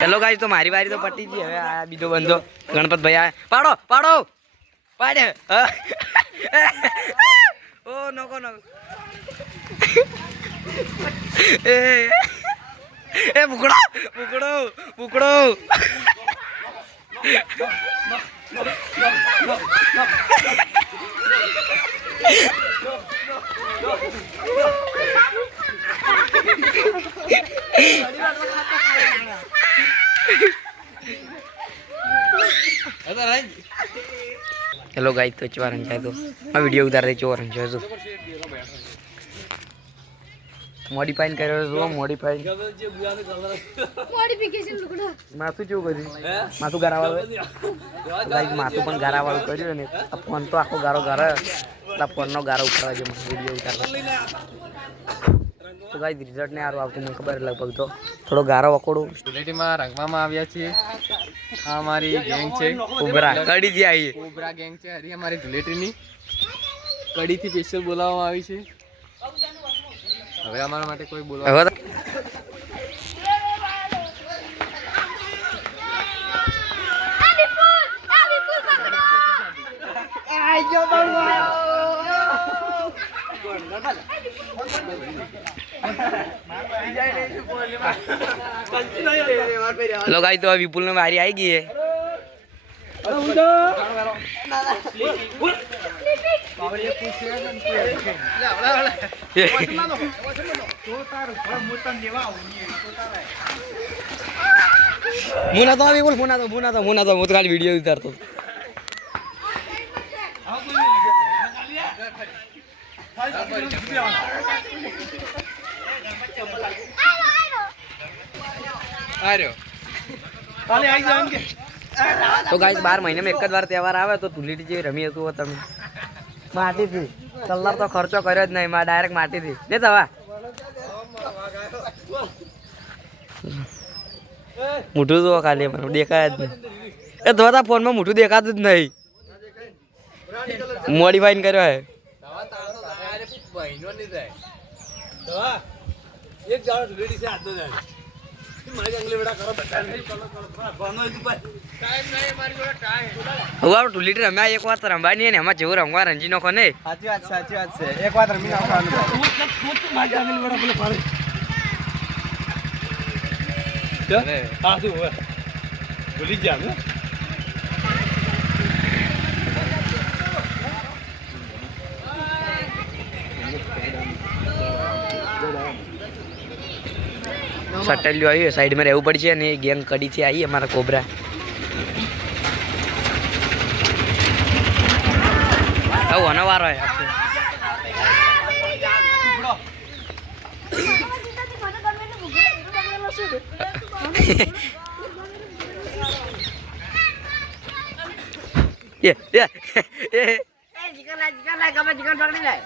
चलो गाइस तो मारी वारी तो पट्टी थी હવે આ બીજો બંધો ગણપત ભાઈ આ પાડો પાડો પાડે ઓ નકો નકો એ બુકડો બુકડો બુકડો हेलो गाइस तो चोरन है तो मैं वीडियो उतार रही चोरन है तो मॉडिफाई कर रहे हो मॉडिफाई मॉडिफिकेशन लुकड़ा माथु जो करी माथु गारावाळो गाइस माथु पण गारावाळो कर्यो ने आ फोन तो आखो गारो गारा ला फोन नो गारो उतारवा जे वीडियो उतार तो गाइस रिजल्ट ने आरो आपको મને ખબર લગભગ તો થોડો ગારો વકોડો ધુલેટીમાં રંગવામાં આવ્યા છીએ આ અમારી ગેંગ છે કોબરા કડી જે આવી કોબરા ગેંગ છે હરી અમારી ધુલેટીની કડીથી સ્પેશિયલ બોલાવવામાં આવી છે હવે અમારા માટે કોઈ બોલાવા लो गाइस तो विपुल में बारी आई गई है मुना तो विपुल मुना तो मुझे खाली वीडियो उतार तो तो गाइस 12 महीने में एक ज बार तहेवार आवे तो धूलेटी जेवी रमी हतुं तमे माटी थी कलर तो खर्चो कर्यो ज नहीं डायरेक्ट माटी थी ले दवा मुठू तो खाली મને દેખાય જ નહીં એ ધોતા ફોન માં મુઠું દેખાતું જ નહીં મોડિફાઈ કર્યો હે મહિનો ની જાય દવા એક જાડો ધુલેટી છે આદો જાય મારી અંગલી બેડા કરો બતા નહીં કલર ભણો તું ભાઈ ટાઈમ નહીં મારી જોડે ટાઈમ હવે ધુલેટી રમ્યા એક વાર રમવાની ને એમાં જેવું રમવા રંજી નાખો ને સાચી વાત છે એક વાર રમી નાખવાનું તું મારી અંગલી બેડા બોલે પાડે હા તું હવે ભૂલી જા ને सटलियो आई साइड में रहू पड़ी है गैंग कड़ी थी आई हमारा कोबरा अब होने वाला है ये चिकन ला चिकन पकड़ी लाए